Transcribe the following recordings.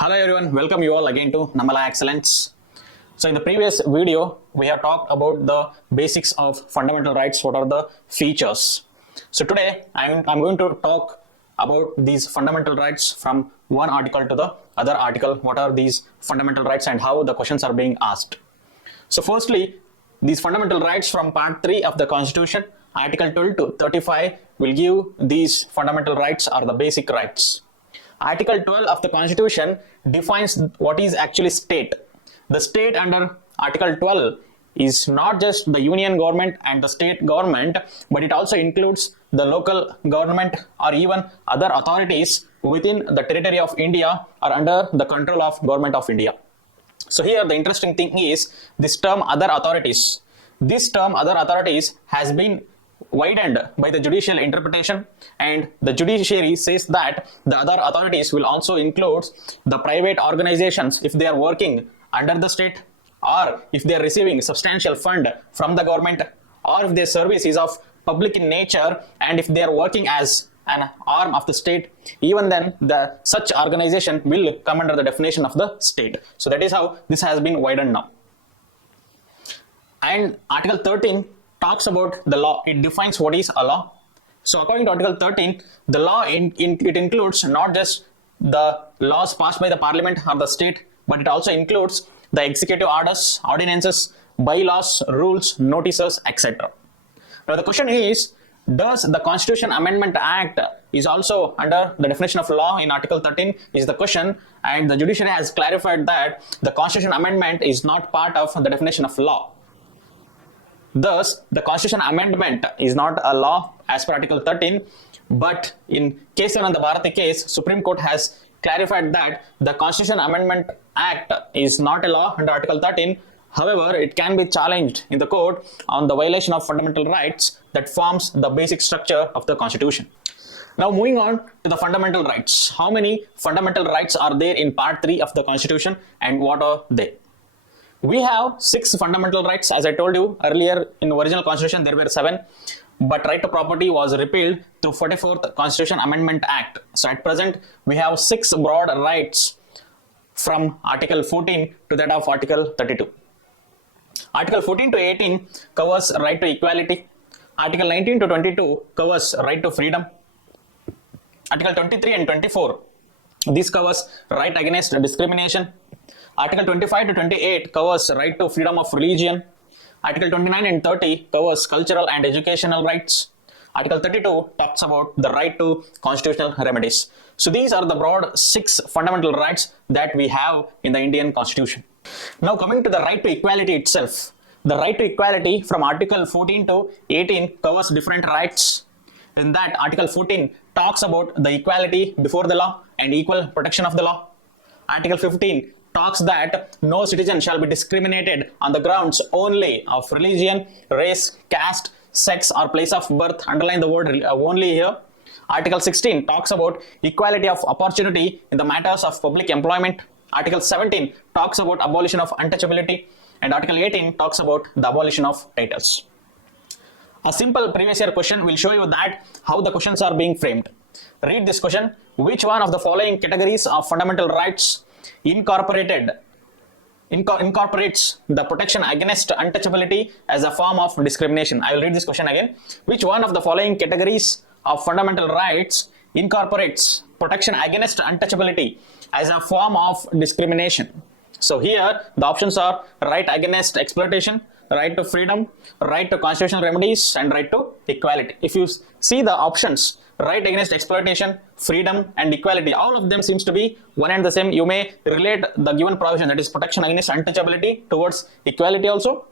Hello everyone, welcome you all again to Namma LaExcellence. So in the previous video, we have talked about the basics of fundamental rights, what are the features. So today, I'm going to talk about these fundamental rights from one article to the other article, what are these fundamental rights and how the questions are being asked. So firstly, these fundamental rights from part 3 of the Constitution, Article 12 to 35 will give these fundamental rights or the basic rights. Article 12 of the Constitution defines what is actually state. The state under Article 12 is not just the union government and the state government, but it also includes the local government or even other authorities within the territory of India or under the control of Government of India. So here the interesting thing is this term other authorities. This term other authorities has been widened by the judicial interpretation, and the judiciary says that the other authorities will also include the private organizations if they are working under the state, or if they are receiving substantial fund from the government, or if their service is of public in nature and if they are working as an arm of the state, even then such organization will come under the definition of the state. So that is how this has been widened now. And Article 13 talks about the law. It defines what is a law. So according to Article 13, the law it includes not just the laws passed by the parliament or the state, but it also includes the executive orders, ordinances, bylaws, rules, notices, etc. Now the question is, does the Constitution Amendment Act is also under the definition of law in Article 13 is the question, and the judiciary has clarified that the Constitution Amendment is not part of the definition of law. Thus, the Constitution Amendment is not a law as per Article 13, but in case 7 the Bharati case, Supreme Court has clarified that the Constitution Amendment Act is not a law under Article 13. However, it can be challenged in the court on the violation of fundamental rights that forms the basic structure of the Constitution. Now moving on to the fundamental rights. How many fundamental rights are there in Part 3 of the Constitution and what are they? We have 6 fundamental rights. As I told you earlier, in the original Constitution there were 7, but right to property was repealed through 44th Constitution Amendment Act. So at present we have 6 broad rights from Article 14 to that of Article 32. Article 14 to 18 covers right to equality. Article 19 to 22 covers right to freedom. Article 23 and 24, this covers right against discrimination. Article 25 to 28 covers right to freedom of religion. Article 29 and 30 covers cultural and educational rights. Article 32 talks about the right to constitutional remedies. So these are the broad 6 fundamental rights that we have in the Indian Constitution. Now coming to the right to equality itself. The right to equality from Article 14 to 18 covers different rights. In that, Article 14 talks about the equality before the law and equal protection of the law. Article 15 talks that no citizen shall be discriminated on the grounds only of religion, race, caste, sex or place of birth. Underline the word only here. Article 16 talks about equality of opportunity in the matters of public employment. Article 17 talks about abolition of untouchability, and Article 18 talks about the abolition of titles. A simple previous year question will show you that how the questions are being framed. Read this question. Which one of the following categories of fundamental rights incorporates the protection against untouchability as a form of discrimination? I will read this question again. Which one of the following categories of fundamental rights incorporates protection against untouchability as a form of discrimination? So here the options are right against exploitation, right to freedom, right to constitutional remedies, and right to equality. If you see the options, right against exploitation, freedom and equality, all of them seems to be one and the same. You may relate the given provision, that is protection against untouchability, towards equality also,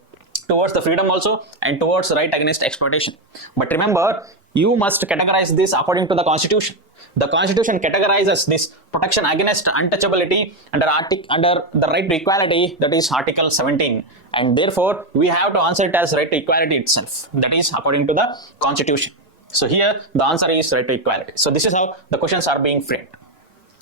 towards the freedom also, and towards right against exploitation. But remember, you must categorize this according to the Constitution. The Constitution categorizes this protection against untouchability under the right to equality, that is Article 17, and therefore we have to answer it as right to equality itself, that is according to the Constitution. So here the answer is right to equality. So this is how the questions are being framed.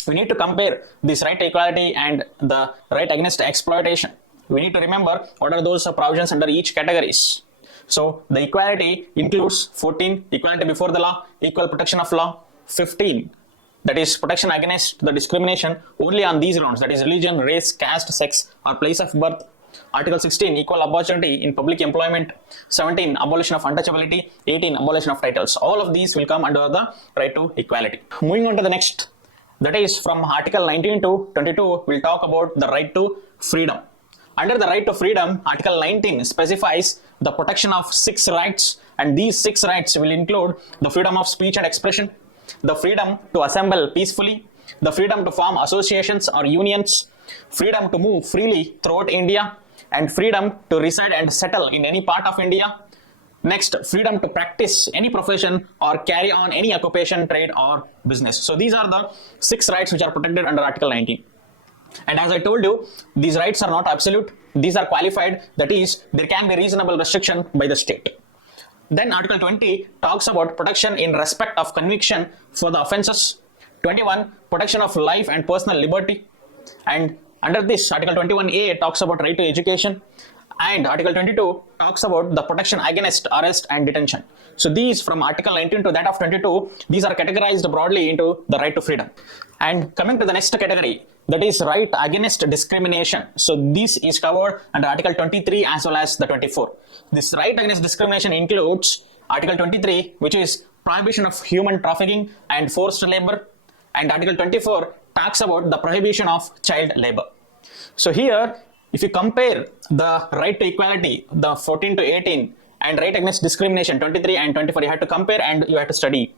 We need to compare this right to equality and the right against exploitation. We need to remember what are those provisions under each categories. So the equality includes 14, equality before the law, equal protection of law. 15, that is protection against the discrimination only on these grounds, that is religion, race, caste, sex, or place of birth. Article 16, equal opportunity in public employment. 17, abolition of untouchability. 18, abolition of titles. All of these will come under the right to equality. Moving on to the next, that is from Article 19 to 22, we'll talk about the right to freedom. Under the right to freedom, Article 19 specifies the protection of 6 rights, and these 6 rights will include the freedom of speech and expression, the freedom to assemble peacefully, the freedom to form associations or unions, freedom to move freely throughout India, and freedom to reside and settle in any part of India. Next, freedom to practice any profession or carry on any occupation, trade, or business. So these are the 6 rights which are protected under Article 19. And as I told you, these rights are not absolute. These are qualified. That is, there can be reasonable restriction by the state. Then Article 20 talks about protection in respect of conviction for the offences. 21, protection of life and personal liberty. And under this, Article 21A talks about right to education. And Article 22 talks about the protection against arrest and detention. So these, from Article 19 to that of 22, these are categorized broadly into the right to freedom. And coming to the next category, that is right against discrimination. So this is covered under Article 23 as well as the 24. This right against discrimination includes Article 23, which is prohibition of human trafficking and forced labor, and Article 24 talks about the prohibition of child labor. So here, if you compare the right to equality, the 14 to 18, and right against discrimination, 23 and 24, you have to compare and you have to study.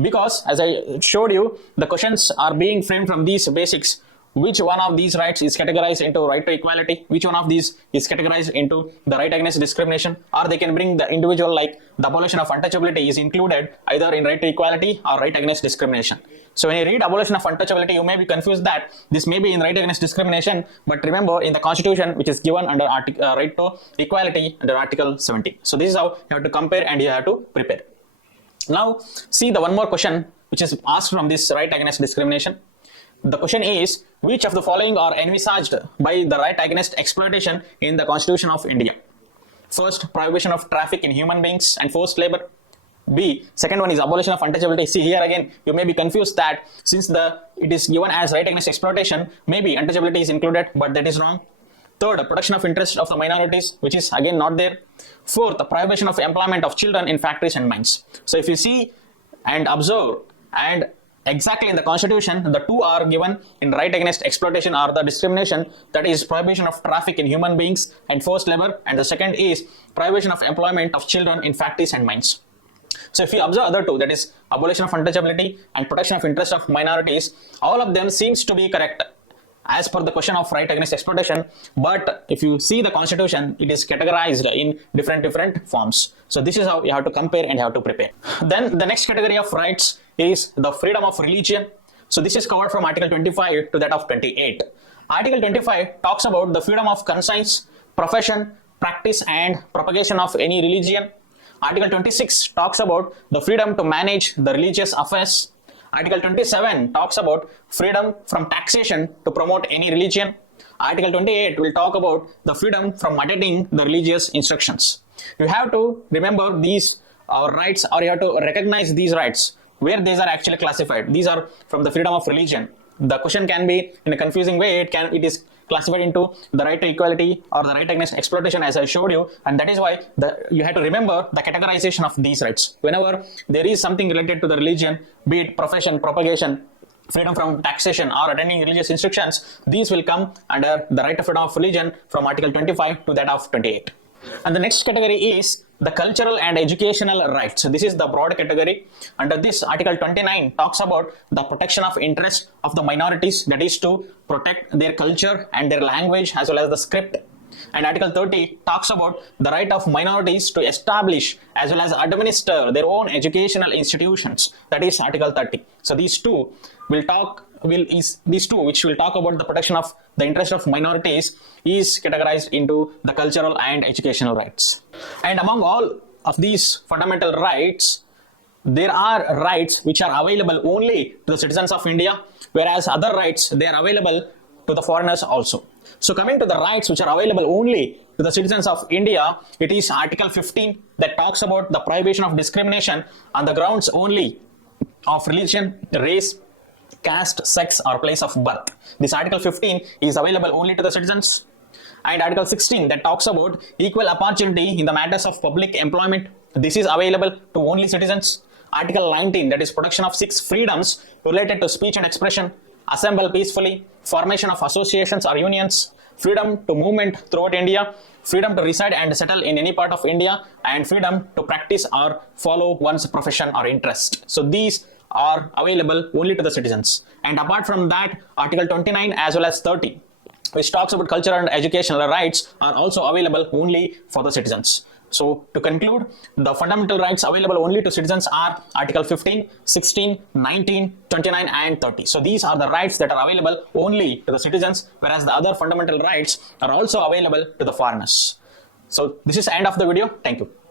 Because as I showed you, the questions are being framed from these basics. Which one of these rights is categorized into right to equality? Which one of these is categorized into the right against discrimination? Or they can bring the individual, like the abolition of untouchability is included either in right to equality or right against discrimination. So when you read abolition of untouchability, you may be confused that this may be in right against discrimination, but remember in the constitution, which is given under right to equality under Article 17. So this is how you have to compare and you have to prepare. Now see the one more question which is asked from this right against discrimination. The question is, which of the following are envisaged by the right against exploitation in the Constitution of India? First, prohibition of traffic in human beings and forced labor. B, second one is abolition of untouchability. See here again, you may be confused that since it is given as right against exploitation, maybe untouchability is included, but that is wrong. Third, protection of interest of the minorities, which is again not there. Fourth, prohibition of employment of children in factories and mines. So if you see and observe, and exactly in the constitution, the two are given in right against exploitation or the discrimination, that is prohibition of traffic in human beings and forced labor, and the second is prohibition of employment of children in factories and mines. So if you observe other two, that is abolition of untouchability and protection of interest of minorities, all of them seems to be correct as per the question of right against exploitation, but if you see the constitution, it is categorized in different forms. So this is how you have to compare and you have to prepare. Then the next category of rights is the freedom of religion. So this is covered from Article 25 to that of 28. Article 25 talks about the freedom of conscience, profession, practice and propagation of any religion. Article 26 talks about the freedom to manage the religious affairs. Article 27 talks about freedom from taxation to promote any religion. Article 28 will talk about the freedom from attending the religious instructions. You have to remember these rights, or you have to recognize these rights where these are actually classified. These are from the freedom of religion. The question can be in a confusing way. It is classified into the right to equality or the right against exploitation, as I showed you, and that is why you have to remember the categorization of these rights. Whenever there is something related to the religion, be it profession, propagation, freedom from taxation or attending religious instructions, these will come under the right to freedom of religion from Article 25 to that of 28. And the next category is the cultural and educational rights. So this is the broad category. Under this, Article 29 talks about the protection of interest of the minorities, that is to protect their culture and their language as well as the script. And Article 30 talks about the right of minorities to establish as well as administer their own educational institutions. That is Article 30. So these two which will talk about the protection of the interest of minorities is categorized into the cultural and educational rights. And among all of these fundamental rights, there are rights which are available only to the citizens of India, whereas other rights, they are available to the foreigners also. So coming to the rights which are available only to the citizens of India, it is Article 15 that talks about the prohibition of discrimination on the grounds only of religion, race, caste, sex, or place of birth. This Article 15 is available only to the citizens. And Article 16 that talks about equal opportunity in the matters of public employment. This is available to only citizens. Article 19 that is protection of 6 freedoms related to speech and expression, assemble peacefully, formation of associations or unions, freedom to movement throughout India, freedom to reside and settle in any part of India, and freedom to practice or follow one's profession or interest. So these are available only to the citizens. And apart from that, Article 29 as well as 30, which talks about cultural and educational rights, are also available only for the citizens. So to conclude, the fundamental rights available only to citizens are Article 15, 16, 19, 29 and 30. So these are the rights that are available only to the citizens, whereas the other fundamental rights are also available to the foreigners. So this is the end of the video. Thank you.